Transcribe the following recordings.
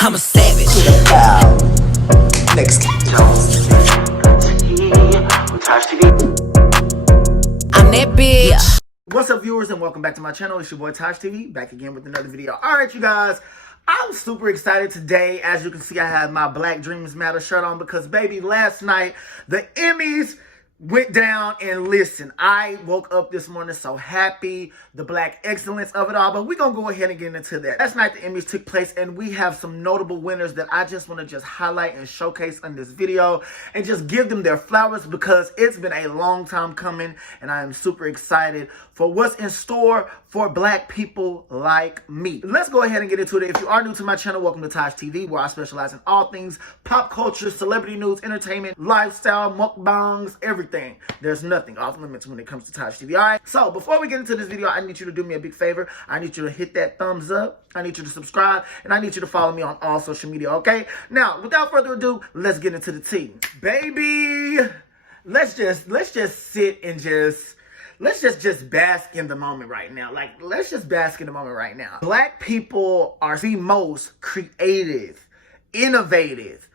I'm a savage. Next. I'm that bitch. What's up, viewers, and welcome back to my channel. It's your boy TajTV, back again with another video. Alright, you guys, I'm super excited today. As you can see, I have my Black Dreams Matter shirt on because, baby, last night the Emmys went down, and listen, I woke up this morning so happy, the black excellence of it all, but we're gonna go ahead and get into that. Last night the Emmys took place, and we have some notable winners that I just want to just highlight and showcase in this video and just give them their flowers because it's been a long time coming, and I am super excited for what's in store for black people like me. Let's go ahead and get into it. If you are new to my channel, welcome to TajTV, where I specialize in all things pop culture, celebrity news, entertainment, lifestyle, mukbangs, everything. There's nothing off limits when it comes to TajTV. All right, so before we get into this video, I need you to do me a big favor. I need you to hit that thumbs up, I need you to subscribe, and I need you to follow me on all social media. Okay, now without further ado, let's get into the tea. Baby, let's just sit and let's just bask in the moment right now. Like, let's just bask in the moment right now. Black people are the most creative, innovative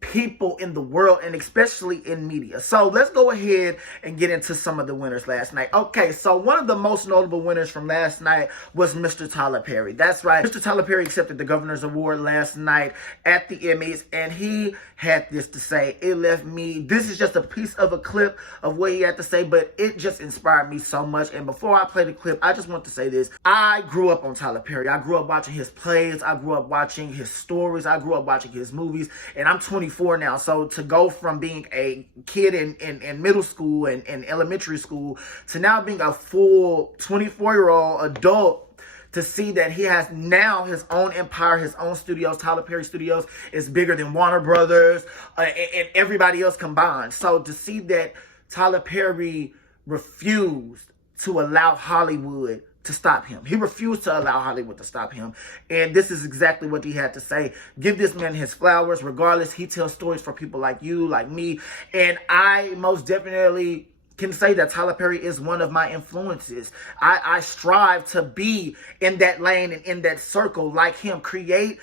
people in the world, and especially in media. So let's go ahead and get into some of the winners last night. Okay, so one of the most notable winners from last night was Mr. Tyler Perry. That's right, Mr. Tyler Perry accepted the Governor's Award last night at the Emmys, and he had this to say. It left me, this is just a piece of a clip of what he had to say, but it just inspired me so much. And before I play the clip, I just want to say this. I grew up on Tyler Perry. I grew up watching his plays. I grew up watching his stories. I grew up watching his movies, and I'm 24 now. So to go from being a kid in middle school and elementary school to now being a full 24-year-old adult, to see that he has now his own empire, his own studios. Tyler Perry Studios is bigger than Warner Brothers and everybody else combined. So to see that Tyler Perry refused to allow Hollywood to stop him. He refused to allow Hollywood to stop him. And this is exactly what he had to say. Give this man his flowers. Regardless, he tells stories for people like you, like me. And I most definitely can say that Tyler Perry is one of my influences. I strive to be in that lane and in that circle like him. Create,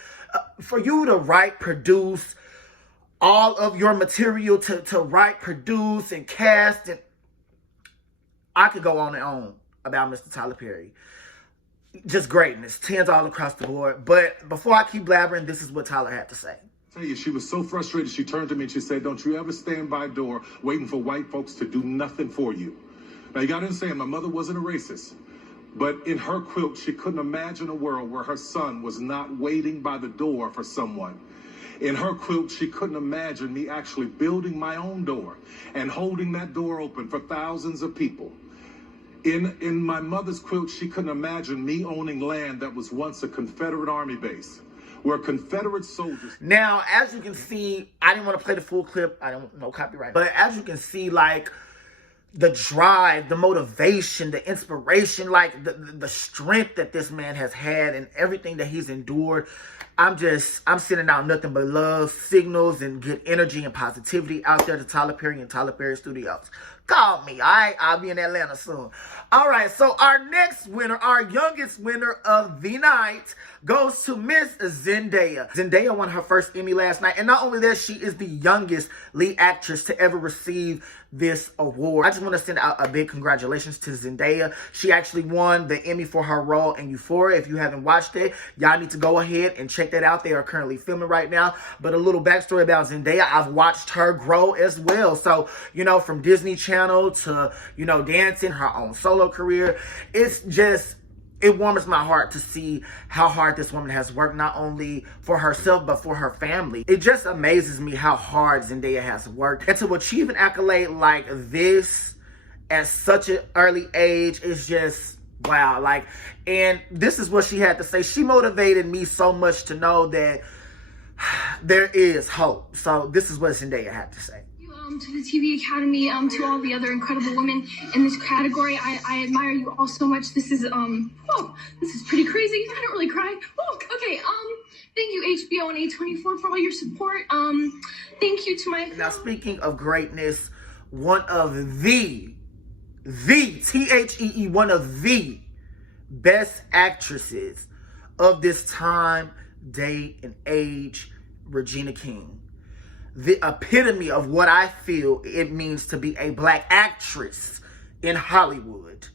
for you to write, produce all of your material, to write, produce, and cast. And I could go on and on about Mr. Tyler Perry. Just greatness, 10s all across the board. But before I keep blabbering, this is what Tyler had to say. Tell you, she was so frustrated, she turned to me and she said, "Don't you ever stand by a door waiting for white folks to do nothing for you." Now, you gotta understand, my mother wasn't a racist, but in her quilt, she couldn't imagine a world where her son was not waiting by the door for someone. In her quilt, she couldn't imagine me actually building my own door and holding that door open for thousands of people. In my mother's quilt, she couldn't imagine me owning land that was once a Confederate Army base, where Confederate soldiers... Now, as you can see, I didn't want to play the full clip. I don't know copyright. But as you can see, like, the drive, the motivation, the inspiration, like the strength that this man has had and everything that he's endured, I'm sending out nothing but love, signals, and good energy and positivity out there to Tyler Perry and Tyler Perry Studios. Call me, all right? I'll be in Atlanta soon. All right, so our next winner, our youngest winner of the night, goes to Miss Zendaya. Zendaya won her first Emmy last night, and not only that, she is the youngest lead actress to ever receive this award. I just want to send out a big congratulations to Zendaya. She actually won the Emmy for her role in Euphoria. If you haven't watched it, y'all need to go ahead and check that out. They are currently filming right now. But a little backstory about Zendaya, I've watched her grow as well. So, you know, from Disney Channel to, you know, dancing, her own solo career, it's just... it warms my heart to see how hard this woman has worked, not only for herself, but for her family. It just amazes me how hard Zendaya has worked. And to achieve an accolade like this at such an early age is just, wow. Like, and this is what she had to say. She motivated me so much to know that there is hope. So this is what Zendaya had to say. To the TV Academy, to all the other incredible women in this category. I admire you all so much. This is this is pretty crazy. I don't really cry. Oh, okay. Thank you HBO and A24 for all your support. Thank you to my... Now, speaking of greatness, one of the T-H-E-E, one of the best actresses of this time, day and age, Regina King. The epitome of what I feel it means to be a black actress in Hollywood.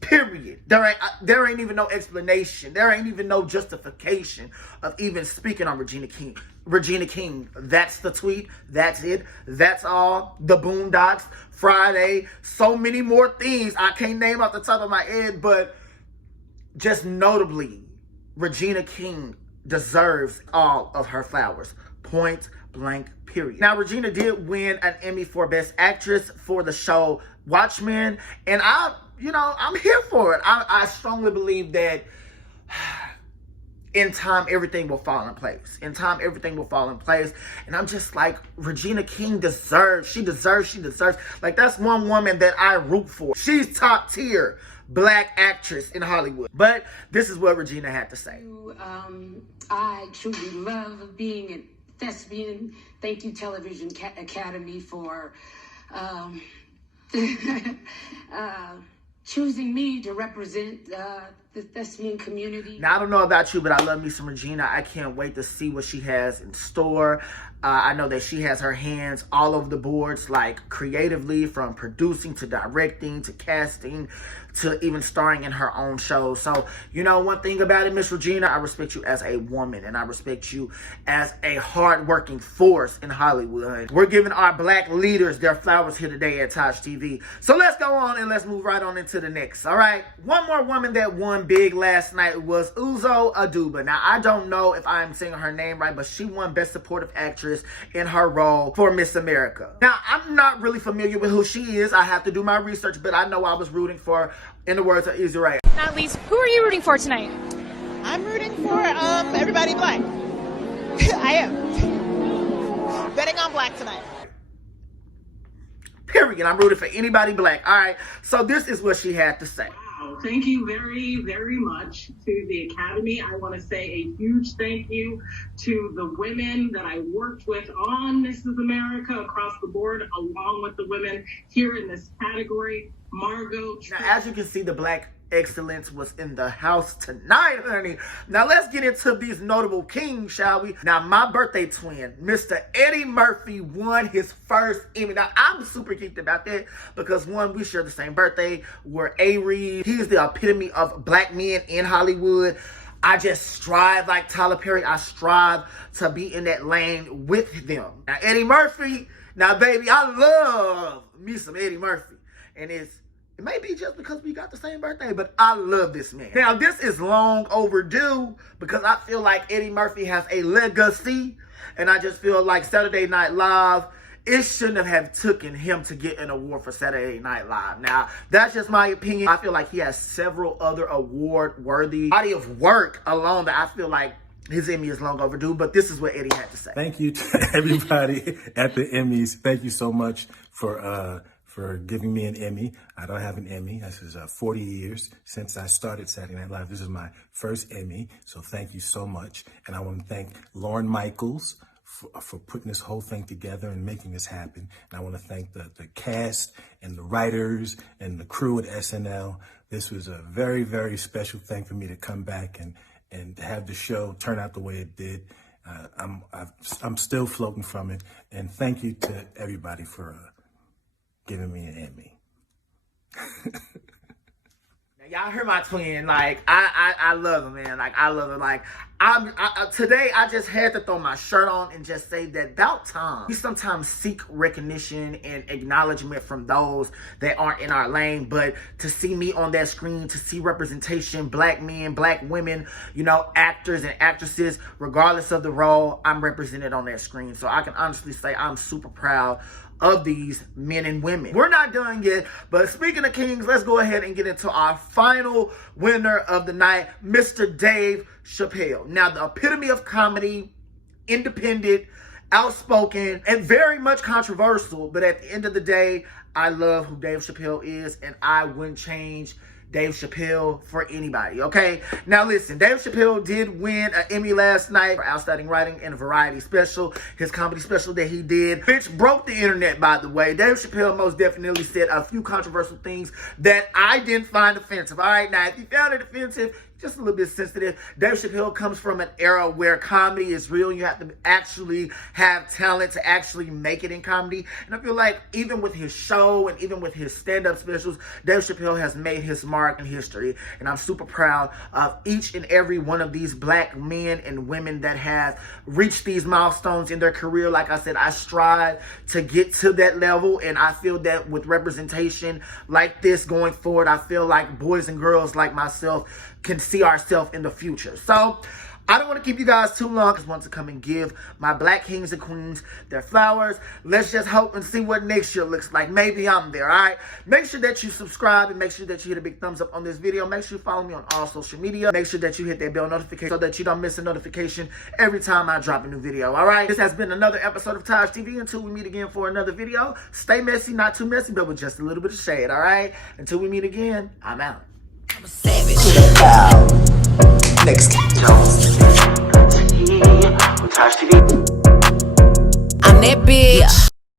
Period. There ain't even no explanation. There ain't even no justification of even speaking on Regina King. Regina King. That's the tweet. That's it. That's all. The Boondocks. Friday. So many more things I can't name off the top of my head, but just notably, Regina King deserves all of her flowers. Point blank, period. Now, Regina did win an Emmy for Best Actress for the show Watchmen, and I'm here for it. I strongly believe that in time, everything will fall in place. In time, everything will fall in place. And I'm just like, Regina King deserves. Like, that's one woman that I root for. She's top tier black actress in Hollywood. But this is what Regina had to say. I truly love being a thespian. Thank you, Television Academy, for choosing me to represent the thespian community. Now, I don't know about you, but I love me some Regina. I can't wait to see what she has in store. I know that she has her hands all over the boards, like creatively, from producing to directing to casting to even starring in her own show. So, one thing about it, Miss Regina, I respect you as a woman, and I respect you as a hard-working force in Hollywood. We're giving our black leaders their flowers here today at TajTV. So let's go on and let's move right on into the next, all right? One more woman that won big last night was Uzo Aduba. Now, I don't know if I'm saying her name right, but she won Best Supportive Actress in her role for Miss America. Now, I'm not really familiar with who she is. I have to do my research, but I know I was rooting for, in the words of Izzy Ray. Not least, who are you rooting for tonight? I'm rooting for everybody black. I am. Betting on black tonight. Period. I'm rooting for anybody black. All right. So this is what she had to say. Wow. Thank you very, very much to the Academy. I want to say a huge thank you to the women that I worked with on Mrs. America across the board, along with the women here in this category. Margot. Now, as you can see, the black excellence was in the house tonight, honey. Now, let's get into these notable kings, shall we? Now, my birthday twin, Mr. Eddie Murphy, won his first Emmy. Now, I'm super geeked about that because, one, we share the same birthday. We're Aries. He's the epitome of black men in Hollywood. I just strive like Tyler Perry. I strive to be in that lane with them. Now, Eddie Murphy. Now, baby, I love me some Eddie Murphy. And it may be just because we got the same birthday, but I love this man. Now, this is long overdue because I feel like Eddie Murphy has a legacy. And I just feel like Saturday Night Live, it shouldn't have taken him to get an award for Saturday Night Live. Now, that's just my opinion. I feel like he has several other award-worthy body of work alone that I feel like his Emmy is long overdue, but this is what Eddie had to say. Thank you to everybody at the Emmys. Thank you so much for giving me an Emmy. I don't have an Emmy. This is 40 years since I started Saturday Night Live. This is my first Emmy, so thank you so much. And I want to thank Lauren Michaels for putting this whole thing together and making this happen. And I want to thank the cast and the writers and the crew at SNL. This was a very, very special thing for me to come back and to have the show turn out the way it did. I'm still floating from it. And thank you to everybody for giving me an Emmy. Y'all heard my twin. Like, I love him, man. Like, I love him. Like, today I just had to throw my shirt on and just say that about time. We sometimes seek recognition and acknowledgement from those that aren't in our lane, but to see me on that screen, to see representation, black men, black women, actors and actresses, regardless of the role, I'm represented on that screen. So I can honestly say I'm super proud of these men and women. We're not done yet, but speaking of kings, let's go ahead and get into our final winner of the night, Mr. Dave Chappelle. Now, the epitome of comedy, independent, outspoken, and very much controversial, but at the end of the day, I love who Dave Chappelle is, and I wouldn't change Dave Chappelle for anybody, okay? Now listen, Dave Chappelle did win an Emmy last night for Outstanding Writing in a Variety Special, his comedy special that he did, which broke the internet, by the way. Dave Chappelle most definitely said a few controversial things that I didn't find offensive. All right, now, if you found it offensive, just a little bit sensitive. Dave Chappelle comes from an era where comedy is real. You have to actually have talent to actually make it in comedy. And I feel like even with his show and even with his stand-up specials, Dave Chappelle has made his mark in history. And I'm super proud of each and every one of these black men and women that have reached these milestones in their career. Like I said, I strive to get to that level, and I feel that with representation like this going forward, I feel like boys and girls like myself can see ourselves in the future. So I don't want to keep you guys too long. I just want to come and give my black kings and queens their flowers. Let's just hope and see what next year looks like. Maybe I'm there, all right? Make sure that you subscribe and make sure that you hit a big thumbs up on this video. Make sure you follow me on all social media. Make sure that you hit that bell notification so that you don't miss a notification every time I drop a new video, all right? This has been another episode of TajTV. Until we meet again for another video, stay messy, not too messy, but with just a little bit of shade, all right? Until we meet again, I'm out. I'm a savage. Next I'm that bitch.